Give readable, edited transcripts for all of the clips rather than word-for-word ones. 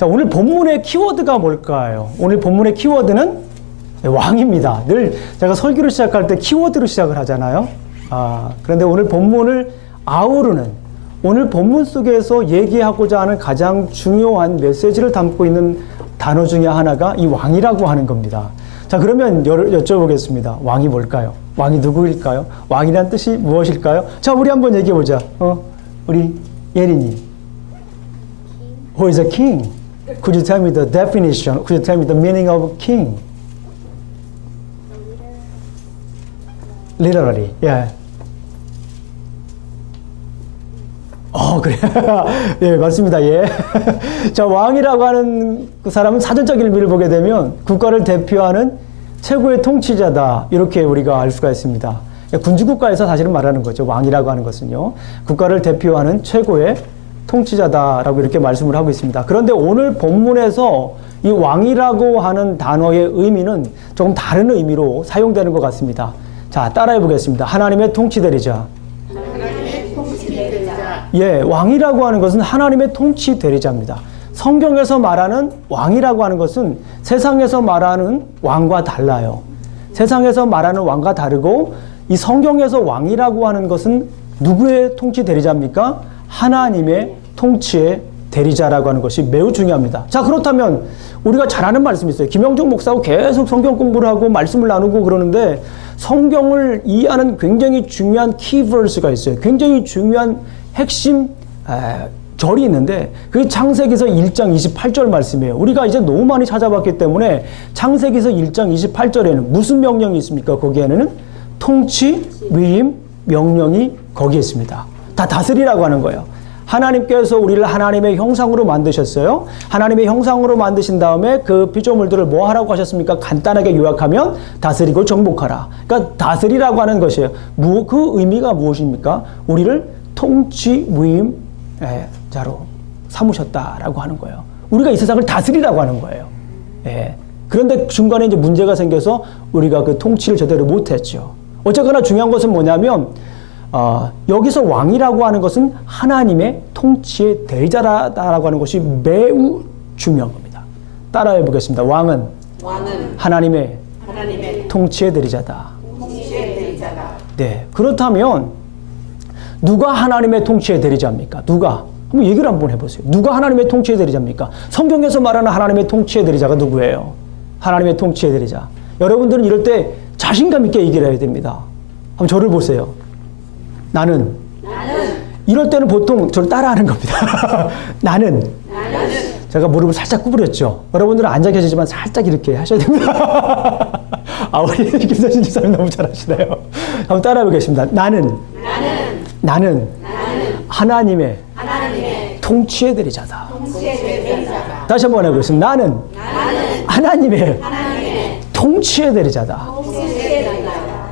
자, 오늘 본문의 키워드가 뭘까요? 오늘 본문의 키워드는 왕입니다. 늘 제가 설교를 시작할 때 키워드로 시작을 하잖아요. 그런데 오늘 본문을 아우르는, 오늘 본문 속에서 얘기하고자 하는 가장 중요한 메시지를 담고 있는 단어 중에 하나가 이 왕이라고 하는 겁니다. 자, 그러면 여쭤보겠습니다. 왕이 뭘까요? 왕이 누구일까요? 왕이란 뜻이 무엇일까요? 자, 우리 한번 얘기해보자. 우리 예린이. Who is a king? Could you tell me the definition? Could you tell me the meaning of king? Literally, yeah. 그래. 예, 맞습니다. 예. 자, 왕이라고 하는 그 사람은 사전적 의미를 보게 되면 국가를 대표하는 최고의 통치자다. 이렇게 우리가 알 수가 있습니다. 군주국가에서 사실은 말하는 거죠. 왕이라고 하는 것은요. 국가를 대표하는 최고의 통치자다라고 이렇게 말씀을 하고 있습니다. 그런데 오늘 본문에서 이 왕이라고 하는 단어의 의미는 조금 다른 의미로 사용되는 것 같습니다. 자, 따라해 보겠습니다. 하나님의 통치대리자. 하나님의 통치대리자. 예, 왕이라고 하는 것은 하나님의 통치대리자입니다. 성경에서 말하는 왕이라고 하는 것은 세상에서 말하는 왕과 달라요. 세상에서 말하는 왕과 다르고 이 성경에서 왕이라고 하는 것은 누구의 통치대리자입니까? 하나님의 통치의 대리자라고 하는 것이 매우 중요합니다. 자, 그렇다면 우리가 잘 아는 말씀이 있어요. 김영종 목사하고 계속 성경 공부를 하고 말씀을 나누고 그러는데 성경을 이해하는 굉장히 중요한 키버스가 있어요. 굉장히 중요한 핵심 절이 있는데 그게 창세기서 1장 28절 말씀이에요. 우리가 이제 너무 많이 찾아봤기 때문에 창세기서 1장 28절에는 무슨 명령이 있습니까? 거기에는 통치, 위임, 명령이 거기에 있습니다. 다 다스리라고 하는 거예요. 하나님께서 우리를 하나님의 형상으로 만드셨어요. 하나님의 형상으로 만드신 다음에 그 피조물들을 뭐 하라고 하셨습니까? 간단하게 요약하면 다스리고 정복하라. 그러니까 다스리라고 하는 것이에요. 그 의미가 무엇입니까? 우리를 통치, 위임, 자로 삼으셨다라고 하는 거예요. 우리가 이 세상을 다스리라고 하는 거예요. 그런데 중간에 이제 문제가 생겨서 우리가 그 통치를 제대로 못했죠. 어쨌거나 중요한 것은 뭐냐면 여기서 왕이라고 하는 것은 하나님의 통치의 대리자라고 하는 것이 매우 중요한 겁니다. 따라해 보겠습니다. 왕은 하나님의 통치의 대리자다. 네, 그렇다면 누가 하나님의 통치의 대리자입니까? 누가? 한번 얘기를 한번 해보세요. 누가 하나님의 통치의 대리자입니까? 성경에서 말하는 하나님의 통치의 대리자가 누구예요? 하나님의 통치의 대리자. 여러분들은 이럴 때 자신감 있게 얘기를 해야 됩니다. 한번 저를 보세요. 나는. 이럴 때는 보통 저를 따라하는 겁니다. 나는. 제가 무릎을 살짝 구부렸죠. 여러분들은 앉아 계시지만 살짝 이렇게 하셔야 됩니다. 우리 김서진 집사님 너무 잘하시네요. 한번 따라해 보겠습니다. 나는 하나님의 통치의 대리자다. 다시 한번 해보겠습니다. 나는 하나님의 통치의 대리자다.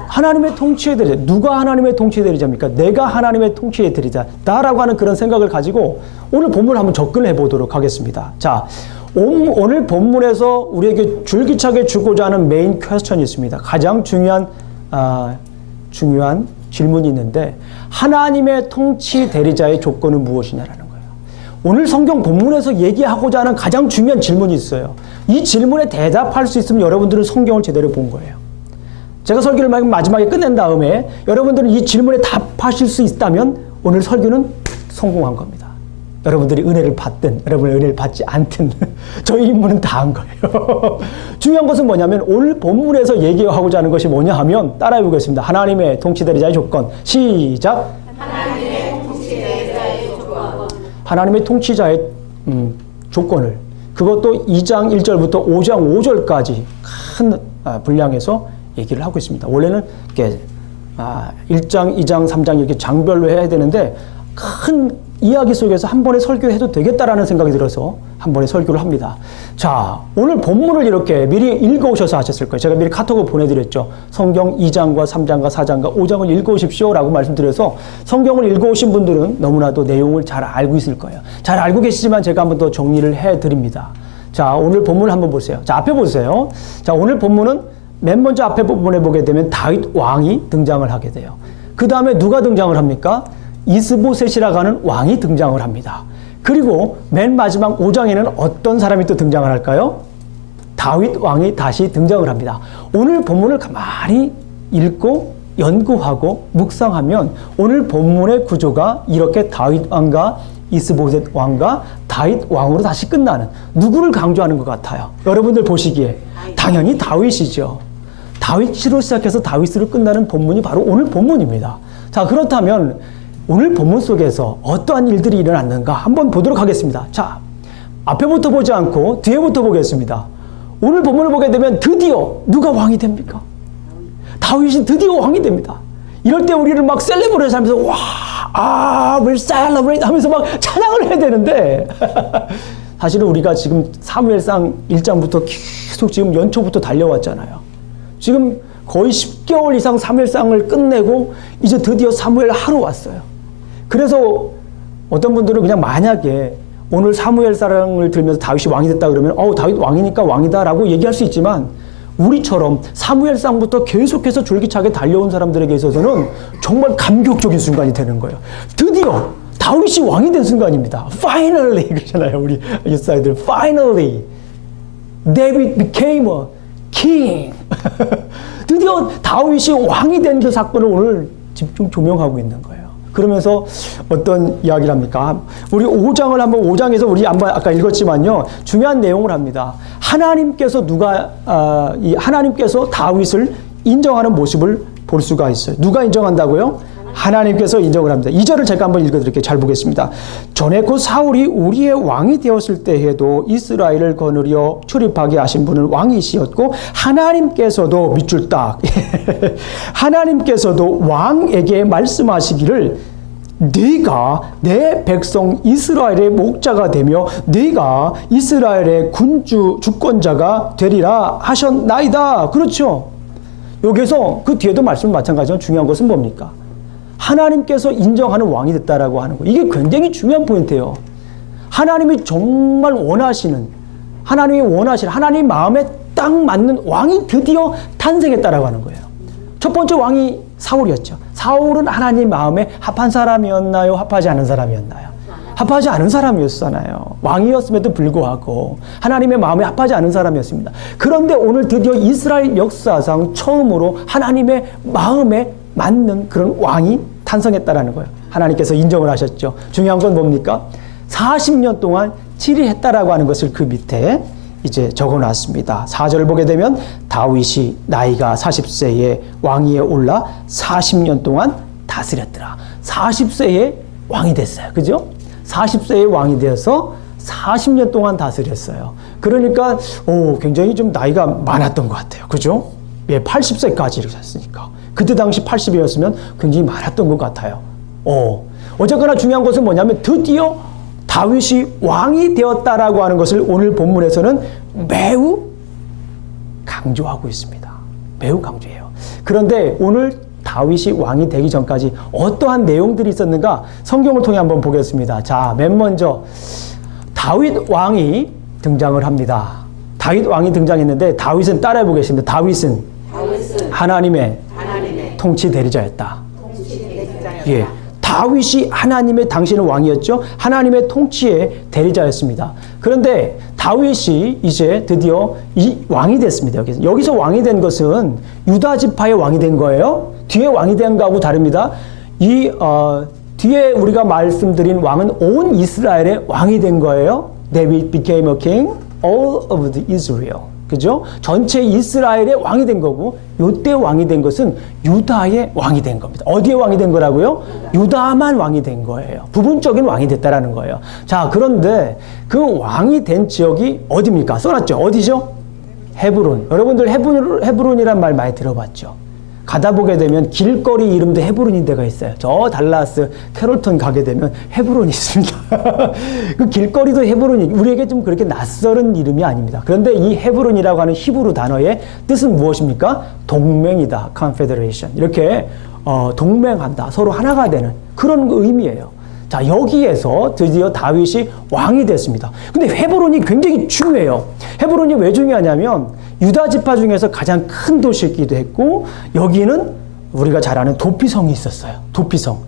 하나님의 통치의 대리자. 누가 하나님의 통치의 대리자입니까? 내가 하나님의 통치의 대리자다라고 하는 그런 생각을 가지고 오늘 본문을 한번 접근해 보도록 하겠습니다. 자, 오늘 본문에서 우리에게 줄기차게 주고자 하는 메인 퀘스천이 있습니다. 가장 중요한 질문이 있는데 하나님의 통치 대리자의 조건은 무엇이냐라는 거예요. 오늘 성경 본문에서 얘기하고자 하는 가장 중요한 질문이 있어요. 이 질문에 대답할 수 있으면 여러분들은 성경을 제대로 본 거예요. 제가 설교를 마지막에 끝낸 다음에 여러분들은 이 질문에 답하실 수 있다면 오늘 설교는 성공한 겁니다. 여러분들이 은혜를 받든 여러분이 은혜를 받지 않든 저희 임무는 다 한 거예요. 중요한 것은 뭐냐면 오늘 본문에서 얘기하고자 하는 것이 뭐냐 하면 따라해 보겠습니다. 하나님의 통치대리자의 조건. 시작. 하나님의 통치대리자의 조건. 하나님의 통치자의 조건을 그것도 2장 1절부터 5장 5절까지 큰 분량에서 얘기를 하고 있습니다. 원래는 이렇게 1장, 2장, 3장 이렇게 장별로 해야 되는데 큰 이야기 속에서 한 번에 설교해도 되겠다라는 생각이 들어서 한 번에 설교를 합니다. 자, 오늘 본문을 이렇게 미리 읽어오셔서 하셨을 거예요. 제가 미리 카톡을 보내드렸죠. 성경 2장과 3장과 4장과 5장을 읽어오십시오라고 말씀드려서 성경을 읽어오신 분들은 너무나도 내용을 잘 알고 있을 거예요. 잘 알고 계시지만 제가 한 번 더 정리를 해드립니다. 자, 오늘 본문을 한번 보세요. 자, 앞에 보세요. 자, 오늘 본문은 맨 먼저 앞에 부분에 보게 되면 다윗 왕이 등장을 하게 돼요. 그 다음에 누가 등장을 합니까? 이스보셋이라고 하는 왕이 등장을 합니다. 그리고 맨 마지막 5장에는 어떤 사람이 또 등장을 할까요? 다윗 왕이 다시 등장을 합니다. 오늘 본문을 가만히 읽고 연구하고 묵상하면 오늘 본문의 구조가 이렇게 다윗 왕과 이스보셋 왕과 다윗 왕으로 다시 끝나는, 누구를 강조하는 것 같아요? 여러분들 보시기에 당연히 다윗이죠. 다윗으로 시작해서 다윗으로 끝나는 본문이 바로 오늘 본문입니다. 자, 그렇다면 오늘 본문 속에서 어떠한 일들이 일어났는가 한번 보도록 하겠습니다. 자, 앞에부터 보지 않고 뒤에부터 보겠습니다. 오늘 본문을 보게 되면 드디어 누가 왕이 됩니까? 다윗이 드디어 왕이 됩니다. 이럴 때 우리를 막 셀레브레이트 하면서 we'll celebrate 하면서 막 찬양을 해야 되는데 사실은 우리가 지금 사무엘상 1장부터 계속 지금 연초부터 달려왔잖아요. 지금 거의 10개월 이상 사무엘상을 끝내고 이제 드디어 사무엘 하러 왔어요. 그래서 어떤 분들은 그냥 만약에 오늘 사무엘상을 들으면서 다윗이 왕이 됐다 그러면 다윗 왕이니까 왕이다라고 얘기할 수 있지만, 우리처럼 사무엘상부터 계속해서 줄기차게 달려온 사람들에게 있어서는 정말 감격적인 순간이 되는 거예요. 드디어 다윗이 왕이 된 순간입니다. Finally 그러잖아요, 우리 유사이들. Finally David became a king. 드디어 다윗이 왕이 된 그 사건을 오늘 집중 조명하고 있는 거예요. 그러면서 어떤 이야기를 합니까? 우리 5장에서 우리 아까 읽었지만요, 중요한 내용을 합니다. 하나님께서 하나님께서 다윗을 인정하는 모습을 볼 수가 있어요. 누가 인정한다고요? 하나님께서 인정을 합니다. 2절을 제가 한번 읽어드릴게요. 잘 보겠습니다. 전에 그 사울이 우리의 왕이 되었을 때에도 이스라엘을 거느려 출입하게 하신 분은 왕이시었고, 하나님께서도 밑줄 딱 하나님께서도 왕에게 말씀하시기를 네가 내 백성 이스라엘의 목자가 되며 네가 이스라엘의 주권자가 되리라 하셨나이다. 그렇죠? 여기서 그 뒤에도 말씀 마찬가지로 중요한 것은 뭡니까? 하나님께서 인정하는 왕이 됐다라고 하는 거. 이게 굉장히 중요한 포인트예요. 하나님이 정말 원하시는, 하나님 마음에 딱 맞는 왕이 드디어 탄생했다라고 하는 거예요. 첫 번째 왕이 사울이었죠. 사울은 하나님 마음에 합한 사람이었나요? 합하지 않은 사람이었나요? 합하지 않은 사람이었잖아요. 왕이었음에도 불구하고 하나님의 마음에 합하지 않은 사람이었습니다. 그런데 오늘 드디어 이스라엘 역사상 처음으로 하나님의 마음에 맞는 그런 왕이 탄생했다라는 거예요. 하나님께서 인정을 하셨죠. 중요한 건 뭡니까? 40년 동안 치리했다라고 하는 것을 그 밑에 이제 적어놨습니다. 4절을 보게 되면 다윗이 나이가 40세에 왕위에 올라 40년 동안 다스렸더라. 40세에 왕이 됐어요. 그죠? 40세에 왕이 되어서 40년 동안 다스렸어요. 그러니까 굉장히 좀 나이가 많았던 것 같아요. 그죠? 예, 80세까지 이렇게 샀으니까. 그때 당시 80이었으면 굉장히 많았던 것 같아요. 어쨌거나 중요한 것은 뭐냐면 드디어 다윗이 왕이 되었다라고 하는 것을 오늘 본문에서는 매우 강조하고 있습니다. 매우 강조해요. 그런데 오늘 다윗이 왕이 되기 전까지 어떠한 내용들이 있었는가 성경을 통해 한번 보겠습니다. 자, 맨 먼저 다윗 왕이 등장을 합니다. 다윗 왕이 등장했는데 다윗은 따라해 보겠습니다. 다윗은 하나님의 통치 대리자였다. 예. 다윗이 하나님의, 당신은 왕이었죠. 하나님의 통치의 대리자였습니다. 그런데 다윗이 이제 드디어 왕이 됐습니다. 여기서 왕이 된 것은 유다 지파의 왕이 된 거예요. 뒤에 왕이 된 거하고 다릅니다. 뒤에 우리가 말씀드린 왕은 온 이스라엘의 왕이 된 거예요. David became a king all of the Israel. 그죠? 전체 이스라엘의 왕이 된 거고, 요때 왕이 된 것은 유다의 왕이 된 겁니다. 어디에 왕이 된 거라고요? 유다만 왕이 된 거예요. 부분적인 왕이 됐다라는 거예요. 자, 그런데 그 왕이 된 지역이 어디입니까? 써놨죠? 어디죠? 헤브론. 여러분들 헤브론이란 말 많이 들어봤죠? 가다 보게 되면 길거리 이름도 헤브론인 데가 있어요. 저 달라스 캐롤턴 가게 되면 헤브론이 있습니다. 그 길거리도 헤브론이, 우리에게 좀 그렇게 낯설은 이름이 아닙니다. 그런데 이 헤브론이라고 하는 히브리 단어의 뜻은 무엇입니까? 동맹이다. confederation. 이렇게 동맹한다. 서로 하나가 되는 그런 의미예요. 자, 여기에서 드디어 다윗이 왕이 됐습니다. 근데 헤브론이 굉장히 중요해요. 헤브론이 왜 중요하냐면 유다 지파 중에서 가장 큰 도시이기도 했고, 여기는 우리가 잘 아는 도피성이 있었어요. 도피성.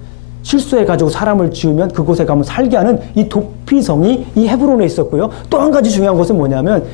실수해가지고 사람을 지으면 그곳에 가면 살게 하는 이 도피성이 이 헤브론에 있었고요. 또 한 가지 중요한 것은 뭐냐면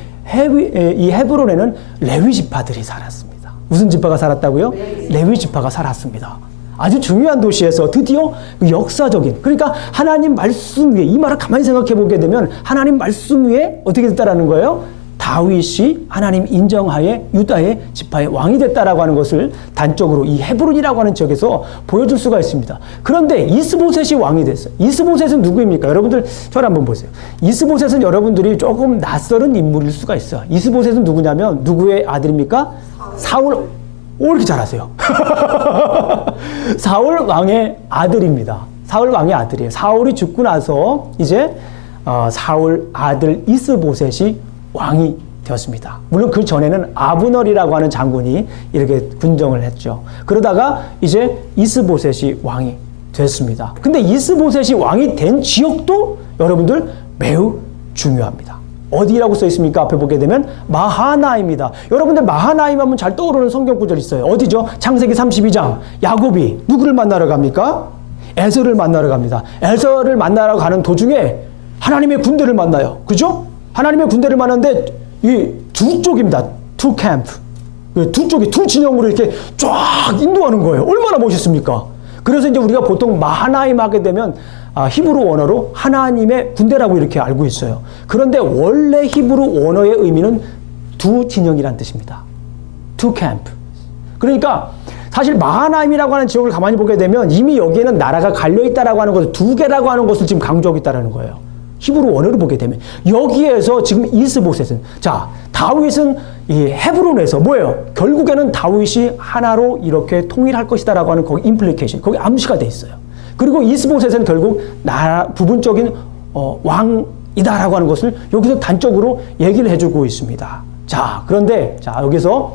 이 헤브론에는 레위 지파들이 살았습니다. 무슨 지파가 살았다고요? 레위 지파가 살았습니다. 아주 중요한 도시에서 드디어 그 역사적인, 그러니까 하나님 말씀 위에, 이 말을 가만히 생각해 보게 되면 하나님 말씀 위에 어떻게 됐다라는 거예요? 다윗이 하나님 인정하에 유다의 지파의 왕이 됐다라고 하는 것을 단적으로 이 헤브론이라고 하는 지역에서 보여줄 수가 있습니다. 그런데 이스보셋이 왕이 됐어요. 이스보셋은 누구입니까? 여러분들 저를 한번 보세요. 이스보셋은 여러분들이 조금 낯설은 인물일 수가 있어요. 이스보셋은 누구냐면 누구의 아들입니까? 사울. 오, 이렇게 잘하세요. 사울 왕의 아들입니다. 사울 왕의 아들이에요. 사울이 죽고 나서 이제 사울 아들 이스보셋이 왕이 되었습니다. 물론 그 전에는 아브넬이라고 하는 장군이 이렇게 군정을 했죠. 그러다가 이제 이스보셋이 왕이 됐습니다. 근데 이스보셋이 왕이 된 지역도 여러분들 매우 중요합니다. 어디라고 써 있습니까? 앞에 보게 되면 마하나임입니다. 여러분들 마하나임 하면 잘 떠오르는 성경 구절 있어요. 어디죠? 창세기 32장. 야곱이 누구를 만나러 갑니까? 에서를 만나러 갑니다. 에서를 만나러 가는 도중에 하나님의 군대를 만나요. 그죠? 하나님의 군대를 만났는데 이 두 쪽입니다. 투 캠프. 두 쪽이 두 진영으로 이렇게 쫙 인도하는 거예요. 얼마나 멋있습니까? 그래서 이제 우리가 보통 마하나임 하게 되면 히브리 원어로 하나님의 군대라고 이렇게 알고 있어요. 그런데 원래 히브리 원어의 의미는 두 진영이란 뜻입니다. 투 캠프. 그러니까 사실 마하나임이라고 하는 지역을 가만히 보게 되면 이미 여기에는 나라가 갈려있다라고 하는 것을 두 개라고 하는 것을 지금 강조하고 있다는 거예요. 히브리 원어를 보게 되면 여기에서 지금 이스보셋은, 자, 다윗은 이 헤브론에서 뭐예요? 결국에는 다윗이 하나로 이렇게 통일할 것이다라고 하는 거기 임플리케이션, 거기 암시가 돼 있어요. 그리고 이스보셋은 결국 나라 부분적인 왕이다라고 하는 것을 여기서 단적으로 얘기를 해주고 있습니다. 자, 그런데 자, 여기서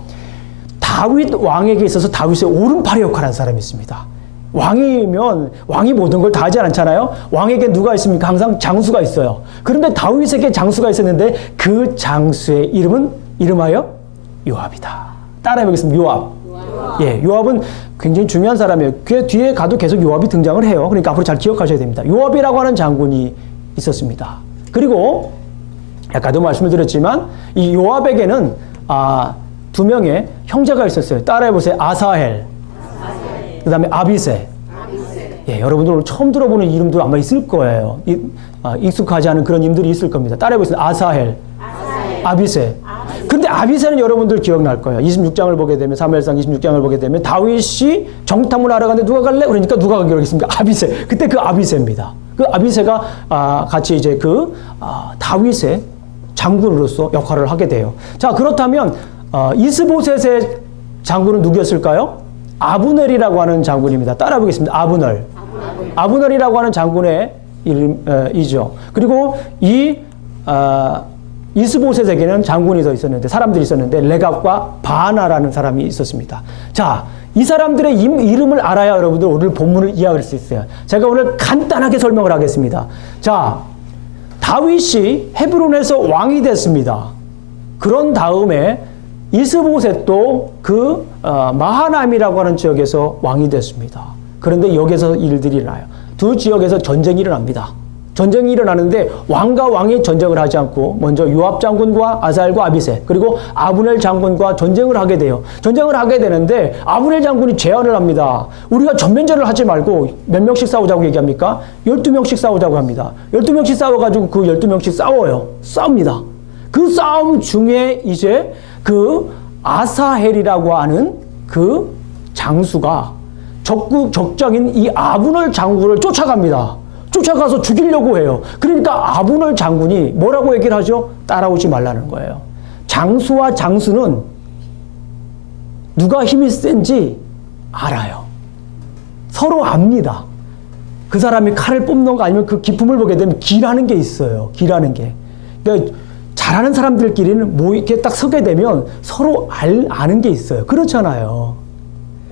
다윗 왕에게 있어서 다윗의 오른팔의 역할을 한 사람이 있습니다. 왕이면 왕이 모든 걸 다 하지 않잖아요. 왕에게 누가 있습니까? 항상 장수가 있어요. 그런데 다윗에게 장수가 있었는데 그 장수의 이름하여 요압이다. 따라해 보겠습니다. 요압. 예, 요압은 굉장히 중요한 사람이에요. 그 뒤에 가도 계속 요압이 등장을 해요. 그러니까 앞으로 잘 기억하셔야 됩니다. 요압이라고 하는 장군이 있었습니다. 그리고 아까도 말씀을 드렸지만 이 요압에게는 두 명의 형제가 있었어요. 따라해 보세요. 아사헬. 그 다음에 아비세. 예, 여러분들 오늘 처음 들어보는 이름도 아마 있을 거예요. 익숙하지 않은 그런 이름들이 있을 겁니다. 따라해보세요. 아사헬. 아비세. 근데 아비세는 여러분들 기억날 거예요. 26장을 보게 되면, 사무엘상 26장을 보게 되면 다윗이 정탐을 하러 가는데 누가 갈래? 그러니까 누가 가기로 했습니까? 아비세. 그때 그 아비세입니다. 그 아비세가 같이 이제 다윗의 장군으로서 역할을 하게 돼요. 자, 그렇다면 이스보셋의 장군은 누구였을까요? 아브넬이라고 하는 장군입니다. 따라 보겠습니다. 아브넬. 아브넬이라고 하는 장군의 이름이죠. 그리고 이스보셋에게는 장군이 더 있었는데, 사람들이 있었는데, 레갑과 바하나라는 사람이 있었습니다. 자, 이 사람들의 이름을 알아야 여러분들 오늘 본문을 이해할 수 있어요. 제가 오늘 간단하게 설명을 하겠습니다. 자, 다윗이 헤브론에서 왕이 됐습니다. 그런 다음에 이스보셋도 마하나임이라고 하는 지역에서 왕이 됐습니다. 그런데 여기서 일들이 일어나요. 두 지역에서 전쟁이 일어납니다. 전쟁이 일어나는데 왕과 왕이 전쟁을 하지 않고 먼저 요압 장군과 아사엘과 아비세, 그리고 아브넬 장군과 전쟁을 하게 돼요. 전쟁을 하게 되는데 아브넬 장군이 제안을 합니다. 우리가 전면전을 하지 말고 몇 명씩 싸우자고 얘기합니까? 12명씩 싸우자고 합니다. 12명씩 싸워가지고 그 12명씩 싸워요. 싸웁니다. 그 싸움 중에 이제 아사헬이라고 하는 그 장수가 적장인 이 아브넬 장군을 쫓아갑니다. 쫓아가서 죽이려고 해요. 그러니까 아브넬 장군이 뭐라고 얘기를 하죠? 따라오지 말라는 거예요. 장수와 장수는 누가 힘이 센지 알아요. 서로 압니다. 그 사람이 칼을 뽑는 거 아니면 그 기품을 보게 되면 기라는 게 있어요. 기라는 게. 그러니까 잘하는 사람들끼리는 이렇게 딱 서게 되면 서로 아는 게 있어요. 그렇잖아요.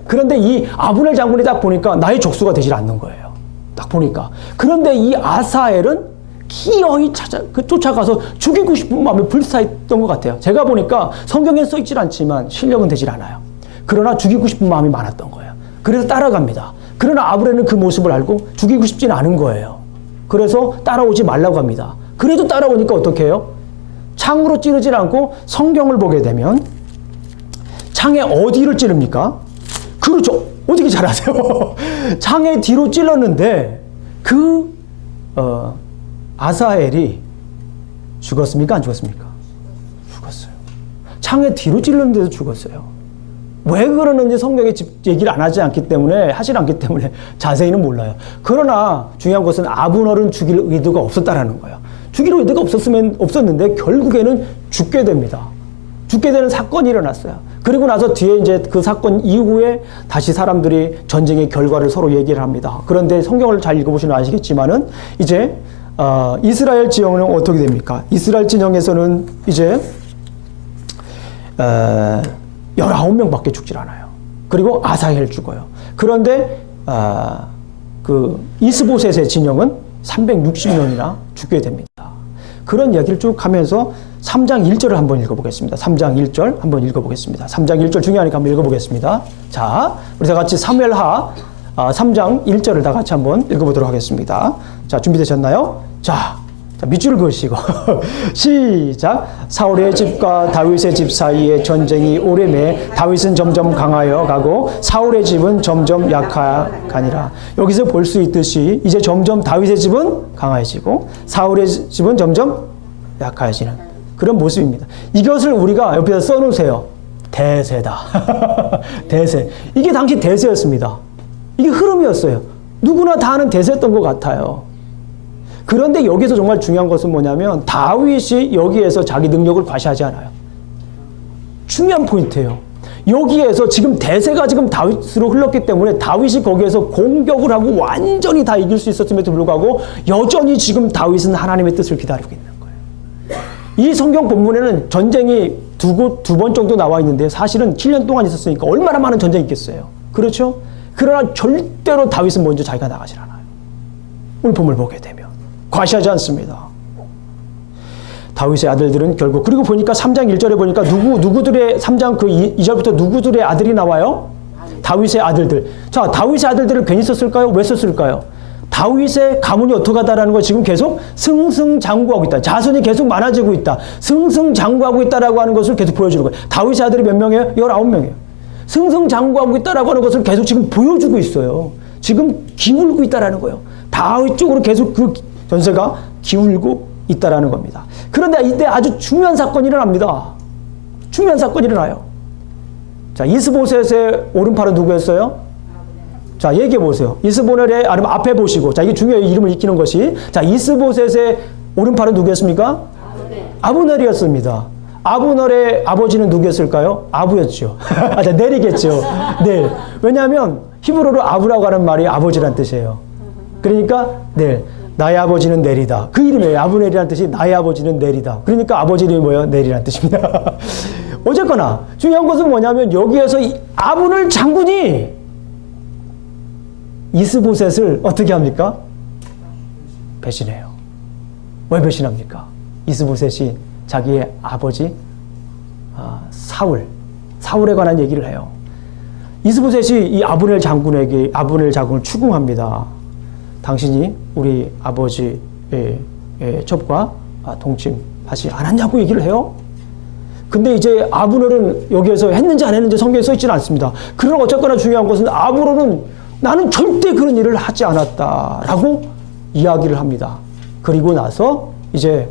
그런데 이 아브넬 장군이 딱 보니까 나의 적수가 되질 않는 거예요. 딱 보니까. 그런데 이 아사엘은 기어이 쫓아가서 죽이고 싶은 마음에 불사했던 것 같아요. 제가 보니까 성경에 써있질 않지만 실력은 되질 않아요. 그러나 죽이고 싶은 마음이 많았던 거예요. 그래서 따라갑니다. 그러나 아브넬은 그 모습을 알고 죽이고 싶지는 않은 거예요. 그래서 따라오지 말라고 합니다. 그래도 따라오니까 어떻게 해요? 창으로 찌르지 않고 성경을 보게 되면 창의 어디를 찌릅니까? 그렇죠. 어떻게 잘 아세요? 창의 뒤로 찔렀는데 아사엘이 죽었습니까? 안 죽었습니까? 죽었어요. 창의 뒤로 찔렀는데도 죽었어요. 왜 그러는지 성경에 얘기를 하지 않기 때문에 자세히는 몰라요. 그러나 중요한 것은 아브넬은 죽일 의도가 없었다라는 거예요. 죽일 의도가 없었는데 결국에는 죽게 됩니다. 죽게 되는 사건이 일어났어요. 그리고 나서 뒤에 이제 그 사건 이후에 다시 사람들이 전쟁의 결과를 서로 얘기를 합니다. 그런데 성경을 잘 읽어보시면 아시겠지만은 이제 이스라엘 진영은 어떻게 됩니까? 이스라엘 진영에서는 이제 19명밖에 죽질 않아요. 그리고 아사헬 죽어요. 그런데 그 이스보셋의 진영은 360명이나 죽게 됩니다. 그런 이야기를 쭉 하면서 3장 1절을 한번 읽어보겠습니다. 3장 1절 한번 읽어보겠습니다. 3장 1절 중요하니까 한번 읽어보겠습니다. 자, 우리 다 같이 사무엘하 3장 1절을 다 같이 한번 읽어보도록 하겠습니다. 자, 준비되셨나요? 자, 밑줄을 그으시고 시작. 사울의 집과 다윗의 집 사이에 전쟁이 오래매 다윗은 점점 강하여 가고 사울의 집은 점점 약하가니라. 여기서 볼 수 있듯이 이제 점점 다윗의 집은 강해지고 사울의 집은 점점 약해지는 그런 모습입니다. 이것을 우리가 옆에다 써놓으세요. 대세다. 대세. 이게 당시 대세였습니다. 이게 흐름이었어요. 누구나 다 아는 대세였던 것 같아요. 그런데 여기서 정말 중요한 것은 뭐냐면 다윗이 여기에서 자기 능력을 과시하지 않아요. 중요한 포인트예요. 여기에서 지금 대세가 지금 다윗으로 흘렀기 때문에 다윗이 거기에서 공격을 하고 완전히 다 이길 수 있었음에도 불구하고 여전히 지금 다윗은 하나님의 뜻을 기다리고 있는 거예요. 이 성경 본문에는 전쟁이 두 번 정도 나와 있는데 사실은 7년 동안 있었으니까 얼마나 많은 전쟁이 있겠어요. 그렇죠? 그러나 절대로 다윗은 먼저 자기가 나가질 않아요. 오늘 본문을 보게 되면. 과시하지 않습니다. 다윗의 아들들은 결국 그리고 보니까 3장 1절에 보니까 누구들의 3장 그 2절부터 누구들의 아들이 나와요? 다윗의 아들들. 자, 다윗의 아들들을 괜히 썼을까요? 왜 썼을까요? 다윗의 가문이 어떻게 하다라는 걸 지금 계속 승승장구하고 있다. 자손이 계속 많아지고 있다. 승승장구하고 있다라고 하는 것을 계속 보여주는 거예요. 다윗의 아들이 몇 명이에요? 19명이에요. 승승장구하고 있다라고 하는 것을 계속 지금 보여주고 있어요. 지금 기울고 있다라는 거예요. 다윗 쪽으로 계속 그 전세가 기울고 있다라는 겁니다. 그런데 이때 아주 중요한 사건이 일어납니다. 중요한 사건이 일어나요. 자, 이스보셋의 오른팔은 누구였어요? 자, 얘기해 보세요. 이스보셋의 아니면 앞에 보시고. 자, 이게 중요해요. 이름을 익히는 것이. 자, 이스보셋의 오른팔은 누구였습니까? 아브넬이었습니다. 아브넬의 아버지는 누구였을까요? 아부였죠. 아, 자, 넬이겠죠. 넬. 왜냐하면 히브리어로 아부라고 하는 말이 아버지란 뜻이에요. 그러니까 넬. 나의 아버지는 넬이다. 그 이름이에요. 아브넬이라는 뜻이 나의 아버지는 넬이다. 그러니까 아버지 이름이 뭐예요? 넬이라는 뜻입니다. 어쨌거나 중요한 것은 뭐냐면 여기에서 이 아브넬 장군이 이스보셋을 어떻게 합니까? 배신해요. 왜 배신합니까? 이스보셋이 자기의 아버지 사울에 관한 얘기를 해요. 이스보셋이 이 아브넬 장군을 추궁합니다. 당신이 우리 아버지의 첩과 동침하지 않았냐고 얘기를 해요. 근데 이제 아브넬은 여기에서 했는지 안 했는지 성경에 써 있지는 않습니다. 그러나 어쨌거나 중요한 것은 아브넬은 나는 절대 그런 일을 하지 않았다라고 이야기를 합니다. 그리고 나서 이제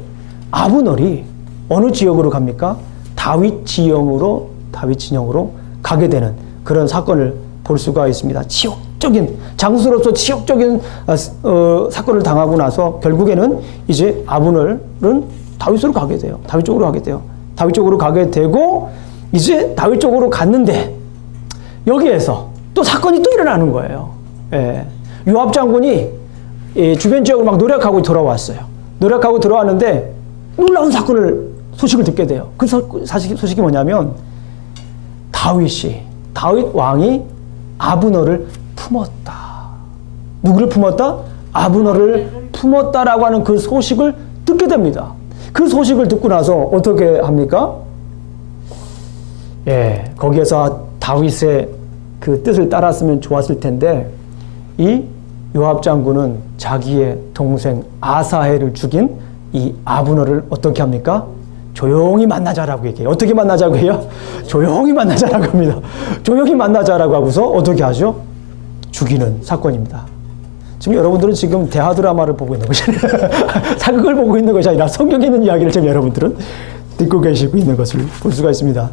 아브넬이 어느 지역으로 갑니까? 다윗 진영으로 가게 되는 그런 사건을 볼 수가 있습니다. 장수로서 치욕적인 사건을 당하고 나서 결국에는 이제 아브넬은 다윗으로 가게 돼요. 다윗 쪽으로 가게 되고 이제 다윗 쪽으로 갔는데 여기에서 또 사건이 또 일어나는 거예요. 예. 요압 장군이 주변 지역을 막 노력하고 돌아왔어요. 노력하고 들어왔는데 놀라운 소식을 듣게 돼요. 그 소식이 뭐냐면 다윗 왕이 아브넬을 품었다. 누구를 품었다? 아브넬을 품었다라고 하는 그 소식을 듣게 됩니다. 그 소식을 듣고 나서 어떻게 합니까? 예, 거기에서 다윗의 그 뜻을 따랐으면 좋았을 텐데 이 요압 장군은 자기의 동생 아사헬을 죽인 이 아브너를 어떻게 합니까? 조용히 만나자라고 얘기해요. 어떻게 만나자고 해요? 조용히 만나자라고 합니다. 조용히 만나자라고 하고서 어떻게 하죠? 죽이는 사건입니다. 지금 여러분들은 지금 대하 드라마를 보고 있는 것이 아니라 사극을 보고 있는 것이 아니라 성경에 있는 이야기를 지금 여러분들은 듣고 계시고 있는 것을 볼 수가 있습니다.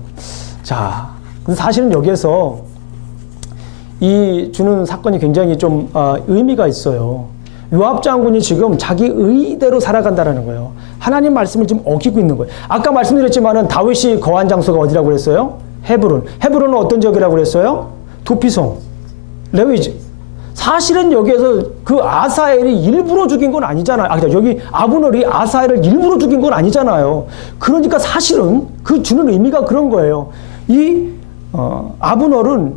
자, 사실은 여기에서 이 주는 사건이 굉장히 좀 의미가 있어요. 요압 장군이 지금 자기 의대로 살아간다는 거예요. 하나님 말씀을 지금 어기고 있는 거예요. 아까 말씀드렸지만은 다윗이 거한 장소가 어디라고 그랬어요? 헤브론. 헤브론은 어떤 지역이라고 그랬어요? 도피성. 레위지. 사실은 여기에서 그 아사엘이 일부러 죽인 건 아니잖아요. 여기 아브넬이 아사엘을 일부러 죽인 건 아니잖아요. 그러니까 사실은 그 주는 의미가 그런 거예요. 이 아브넬은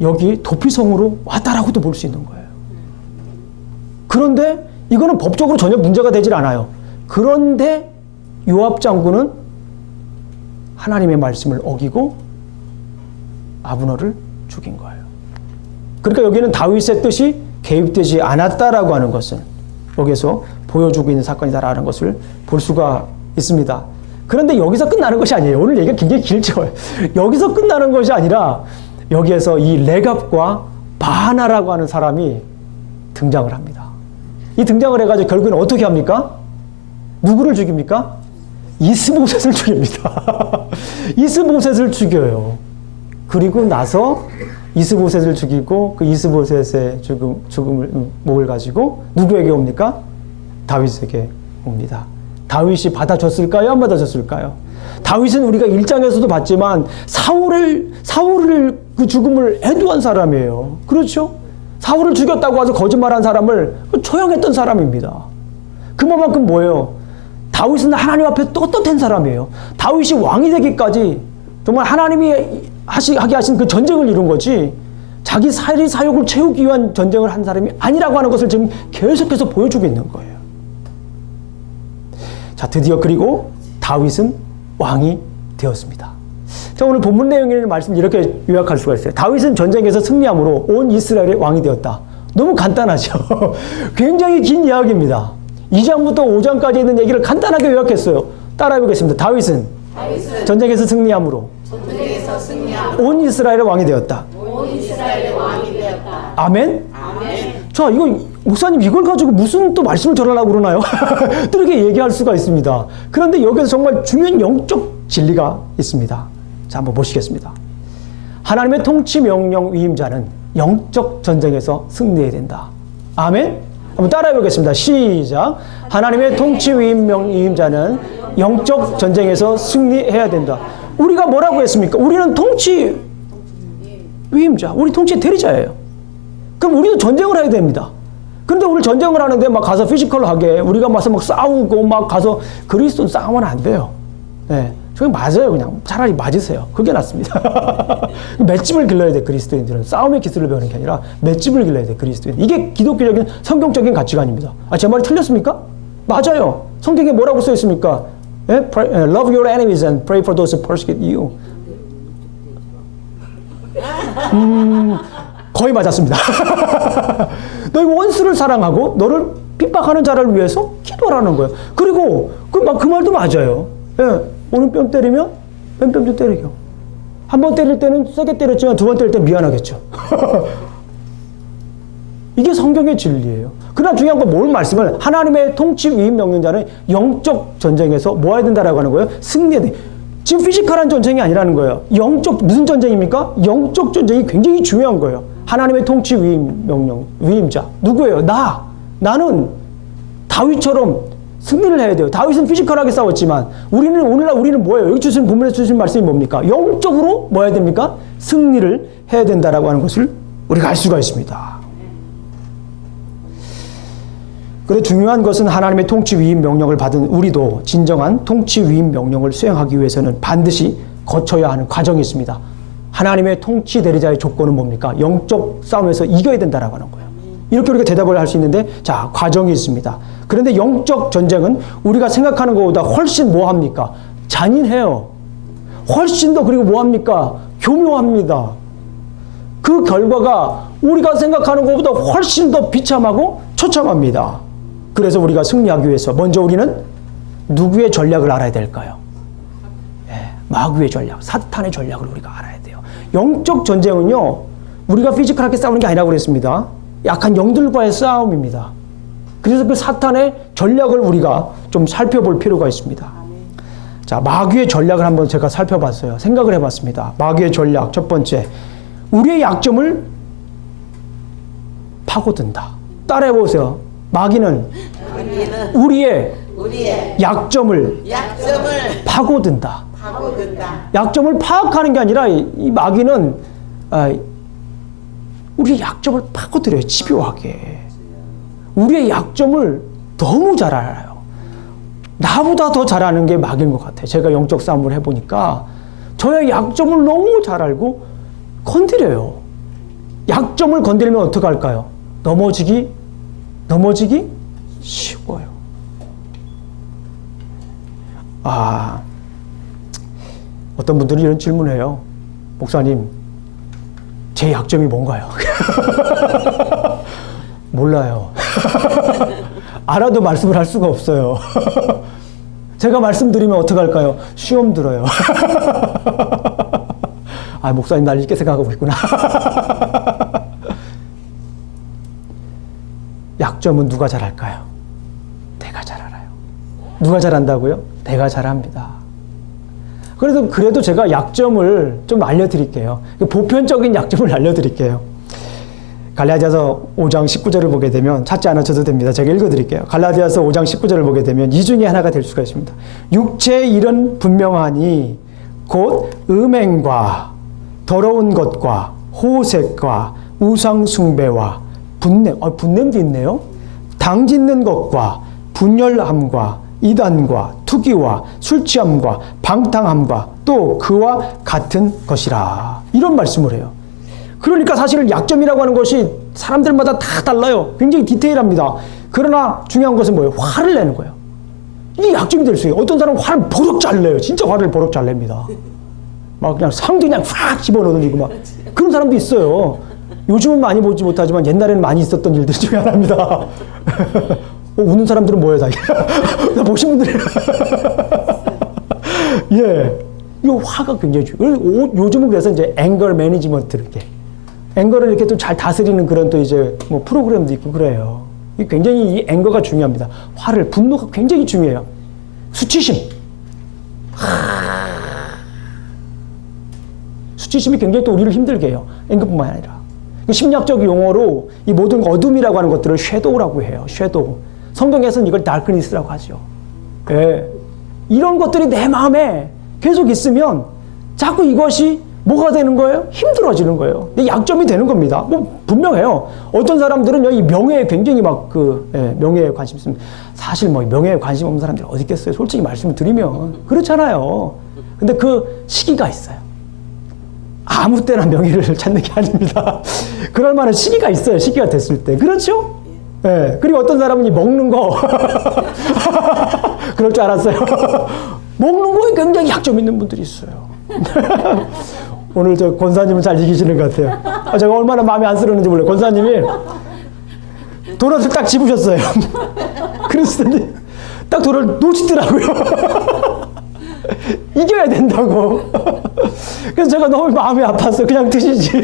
여기 도피성으로 왔다라고도 볼 수 있는 거예요. 그런데 이거는 법적으로 전혀 문제가 되질 않아요. 그런데 요압 장군은 하나님의 말씀을 어기고 아브넬을 죽인 거예요. 그러니까 여기는 다윗의 뜻이 개입되지 않았다라고 하는 것을 여기서 보여주고 있는 사건이다라는 것을 볼 수가 있습니다. 그런데 여기서 끝나는 것이 아니에요. 오늘 얘기가 굉장히 길죠. 여기서 끝나는 것이 아니라 여기에서 이 레갑과 바하나라고 하는 사람이 등장을 합니다. 이 등장을 해가지고 결국에는 어떻게 합니까? 누구를 죽입니까? 이스보셋을 죽입니다. 이스보셋을 죽여요. 그리고 나서 이스보셋을 죽이고 그 이스보셋의 죽음을 목을 가지고 누구에게 옵니까? 다윗에게 옵니다. 다윗이 받아줬을까요? 안 받아줬을까요? 다윗은 우리가 1장에서도 봤지만 사울을 그 죽음을 애도한 사람이에요. 그렇죠? 사울을 죽였다고 해서 거짓말한 사람을 처형했던 사람입니다. 그만큼 뭐예요? 다윗은 하나님 앞에 떳떳한 사람이에요. 다윗이 왕이 되기까지 정말 하나님이 하게 하신 그 전쟁을 이룬 거지 자기 사욕을 채우기 위한 전쟁을 한 사람이 아니라고 하는 것을 지금 계속해서 보여주고 있는 거예요. 자, 드디어 그리고 다윗은 왕이 되었습니다. 자, 오늘 본문 내용의 말씀 이렇게 요약할 수가 있어요. 다윗은 전쟁에서 승리함으로 온 이스라엘의 왕이 되었다. 너무 간단하죠. 굉장히 긴 이야기입니다. 2장부터 5장까지 있는 얘기를 간단하게 요약했어요. 따라해보겠습니다. 다윗은 전쟁에서 승리함으로 온 이스라엘의 왕이 되었다. 아멘? 자, 이거 목사님 이걸 가지고 무슨 또 말씀을 전하려고 그러나요? 또 이렇게 얘기할 수가 있습니다. 그런데 여기서 정말 중요한 영적 진리가 있습니다. 자, 한번 보시겠습니다. 하나님의 통치 명령 위임자는 영적 전쟁에서 승리해야 된다. 아멘? 한번 따라해 보겠습니다. 시작. 하나님의 통치 위임자는 영적 전쟁에서 승리해야 된다. 우리가 뭐라고 했습니까? 우리는 통치 위임자, 우리 통치 대리자예요. 그럼 우리도 전쟁을 해야 됩니다. 근데 우리 전쟁을 하는데 막 가서 피지컬하게 우리가 막 싸우고 막 가서 그리스도는 싸우면 안 돼요. 네. 저기 맞아요. 그냥 차라리 맞으세요. 그게 낫습니다. 맷집을 길러야 돼. 그리스도인들은 싸움의 기술을 배우는 게 아니라 맷집을 길러야 돼. 그리스도인. 이게 기독교적인 성경적인 가치관입니다. 제 말이 틀렸습니까? 맞아요. 성경에 뭐라고 써 있습니까? Love your enemies and pray for those who persecute you. 거의 맞았습니다. 너희 원수를 사랑하고 너를 핍박하는 자를 위해서 기도하라는 거예요. 그리고 그 말도 맞아요. 오늘 뺨 때리면 뺨 좀 때리고. 한 번 때릴 때는 세게 때렸지만 두 번 때릴 때 미안하겠죠. 이게 성경의 진리예요. 그러나 중요한 건 뭘 말씀을 하나님의 통치 위임 명령자는 영적 전쟁에서 뭐 해야 된다라고 하는 거예요? 승리해야 돼. 지금 피지컬한 전쟁이 아니라는 거예요. 영적 무슨 전쟁입니까? 영적 전쟁이 굉장히 중요한 거예요. 하나님의 통치 위임자 누구예요? 나는 다윗처럼 승리를 해야 돼요. 다윗은 피지컬하게 싸웠지만 오늘날 우리는 뭐예요? 여기 주신 본문에 주신 말씀이 뭡니까? 영적으로 뭐 해야 됩니까? 승리를 해야 된다라고 하는 것을 우리가 알 수가 있습니다. 그런데 중요한 것은 하나님의 통치 위임 명령을 받은 우리도 진정한 통치 위임 명령을 수행하기 위해서는 반드시 거쳐야 하는 과정이 있습니다. 하나님의 통치 대리자의 조건은 뭡니까? 영적 싸움에서 이겨야 된다라고 하는 거예요. 이렇게 대답을 할 수 있는데, 자, 과정이 있습니다. 그런데 영적 전쟁은 우리가 생각하는 것보다 훨씬 뭐합니까? 잔인해요. 훨씬 더 그리고 뭐합니까? 교묘합니다. 그 결과가 우리가 생각하는 것보다 훨씬 더 비참하고 처참합니다. 그래서 우리가 승리하기 위해서 먼저 우리는 누구의 전략을 알아야 될까요? 마귀의 전략, 사탄의 전략을 우리가 알아야 돼요. 영적 전쟁은요, 우리가 피지컬하게 싸우는 게 아니라고 그랬습니다. 약한 영들과의 싸움입니다. 그래서 그 사탄의 전략을 우리가 좀 살펴볼 필요가 있습니다. 자, 마귀의 전략을 한번 제가 살펴봤어요. 생각을 해봤습니다. 마귀의 전략, 첫 번째, 우리의 약점을 파고든다. 따라해보세요. 마귀는 우리의 약점을 파고든다. 약점을 파악하는 게 아니라 이 마귀는 우리의 약점을 파고들여요. 집요하게. 우리의 약점을 너무 잘 알아요. 나보다 더 잘 아는 게 마귀인 것 같아요. 제가 영적 싸움을 해보니까 저의 약점을 너무 잘 알고 건드려요. 약점을 건드리면 어떻게 할까요? 넘어지기 쉬워요. 어떤 분들이 이런 질문을 해요. 목사님, 제 약점이 뭔가요? 몰라요. 알아도 말씀을 할 수가 없어요. 제가 말씀드리면 어떡할까요? 시험 들어요. 목사님 날 이렇게 생각하고 있구나. 약점은 누가 잘할까요? 내가 잘 알아요. 누가 잘한다고요? 내가 잘합니다. 그래도 제가 약점을 좀 알려드릴게요. 보편적인 약점을 알려드릴게요. 갈라디아서 5장 19절을 보게 되면 찾지 않으셔도 됩니다. 제가 읽어드릴게요. 갈라디아서 5장 19절을 보게 되면 이 중에 하나가 될 수가 있습니다. 육체의 일은 분명하니 곧 음행과 더러운 것과 호색과 우상숭배와 분냄, 분냄도 있네요. 당짓는 것과 분열함과 이단과 투기와 술취함과 방탕함과 또 그와 같은 것이라. 이런 말씀을 해요. 그러니까 사실 약점이라고 하는 것이 사람들마다 다 달라요. 굉장히 디테일합니다. 그러나 중요한 것은 뭐예요? 화를 내는 거예요. 이게 약점이 될 수 있어요. 어떤 사람은 화를 버럭 잘 내요. 진짜 화를 버럭 잘 냅니다. 막 그냥 상도 그냥 확 집어넣어지고 막 그런 사람도 있어요. 요즘은 많이 보지 못하지만 옛날에는 많이 있었던 일들 중에 하나입니다. 우는 사람들은 뭐예요, 다? 다 보신 분들이. 예. 이 화가 굉장히 중요해요. 요즘은 그래서 이제 앵거 매니지먼트 이렇게. 앵거를 이렇게 또 잘 다스리는 그런 또 이제 뭐 프로그램도 있고 그래요. 굉장히 이 앵거가 중요합니다. 분노가 굉장히 중요해요. 수치심. 수치심이 굉장히 또 우리를 힘들게 해요. 앵거뿐만 아니라. 심리학적 용어로 이 모든 어둠이라고 하는 것들을 섀도우라고 해요. 섀도우. 성경에서는 이걸 다크니스라고 하죠. 예. 이런 것들이 내 마음에 계속 있으면 자꾸 이것이 뭐가 되는 거예요? 힘들어지는 거예요. 내 약점이 되는 겁니다. 뭐 분명해요. 어떤 사람들은 이 명예에 굉장히 명예에 관심 있습니다. 사실 뭐 명예에 관심 없는 사람들이 어디 있겠어요? 솔직히 말씀을 드리면 그렇잖아요. 근데 그 시기가 있어요. 아무 때나 명예를 찾는 게 아닙니다. 그럴 만한 시기가 있어요. 시기가 됐을 때. 그렇죠? 예. 그리고 어떤 사람은 이 먹는 거. 그럴 줄 알았어요. 먹는 거에 굉장히 약점 있는 분들이 있어요. 오늘 저 권사님은 잘 이기시는 것 같아요. 제가 얼마나 마음에 안 쓰는지 몰라요. 권사님이 도넛을 딱 집으셨어요. 그랬더니 딱 도넛을 놓치더라고요. 이겨야 된다고. 그래서 제가 너무 마음이 아팠어요. 그냥 드시지.